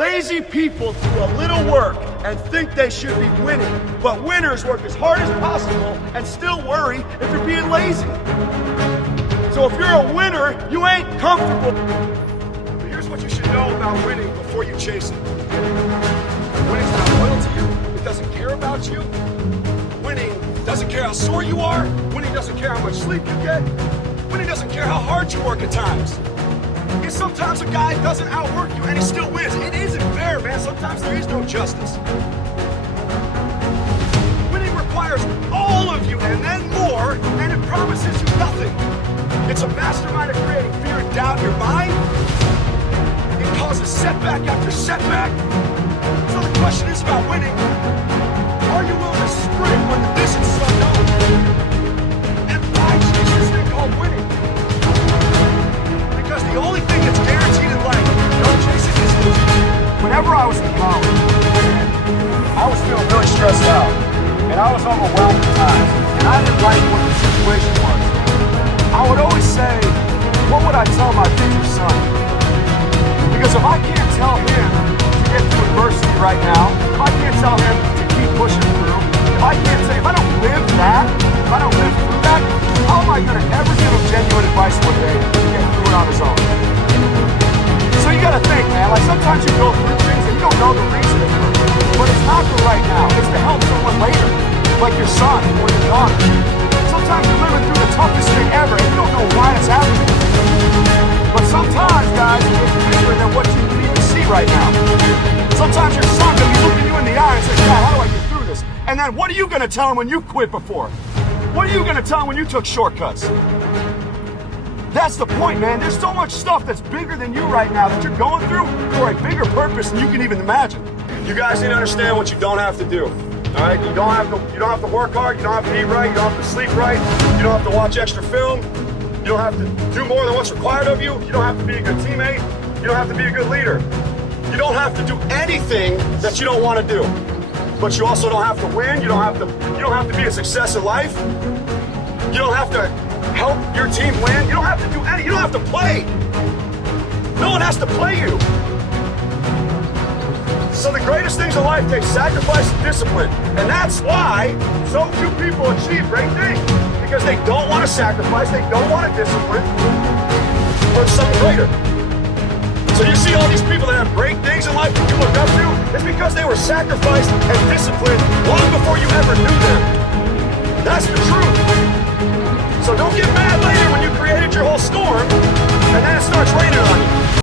Lazy people do a little work and think they should be winning, but winners work as hard as possible and still worry if they're being lazy. So if you're a winner, you ain't comfortable. But here's what you should know about winning before you chase it. Winning's not loyal to you. It doesn't care about you. Winning doesn't care how sore you are. Winning doesn't care how much sleep you get. Winning doesn't care how hard you work at times. Because sometimes a guy doesn't outwork you and he still wins. It isn't fair, man. Sometimes there is no justice. Winning requires all of you and then more, and it promises you nothing. It's a mastermind of creating fear and doubt in your mind. It causes setback after setback. So the question is about winning. Are you willing to sprint when the distance is unknown? And why chase this thing called winning? Because the only thing that's guaranteed in life, don't chase it, is losing. Whenever I was in college, I was feeling really stressed out. And I was overwhelmed at times. And I didn't like what the situation was. I would always say, what would I tell my future son? Because if I can't tell him to get through adversity right now, if I can't tell him to keep pushing through, if I can't say, if I don't live that, if I don't live through that, how am I going to ever give him genuine advice one day to get through it on his own? So you got to think, man, like sometimes you go through things and you don't know the reason for it, but it's not for right now. It's to help someone later, like your son or your daughter. Sometimes you're living through the toughest thing ever and you don't know why it's happening. But sometimes, guys, it's bigger than what you need to see right now. Sometimes your son will be looking you in the eye and say, Dad, how do I get through this? And then what are you going to tell him when you quit before? What are you going to tell him when you took shortcuts? That's the point, man. There's so much stuff that's bigger than you right now that you're going through for a bigger purpose than you can even imagine. You guys need to understand what you don't have to do. All right, you don't have to work hard, you don't have to eat right, you don't have to sleep right, you don't have to watch extra film, you don't have to do more than what's required of you, you don't have to be a good teammate, you don't have to be a good leader. You don't have to do anything that you don't want to do. But you also don't have to win, you don't have to be a success in life. You don't have to help your team win, you don't have to do anything, you don't have to play. No one has to play you. So the greatest things in life take sacrifice and discipline. And that's why so few people achieve great things. Because they don't want to sacrifice, they don't want to discipline for something greater. So you see all these people that have great things in life that you look up to, it's because they were sacrificed and disciplined long before you ever knew them. That's the truth. So don't get mad later when you created your whole storm and then it starts raining on you.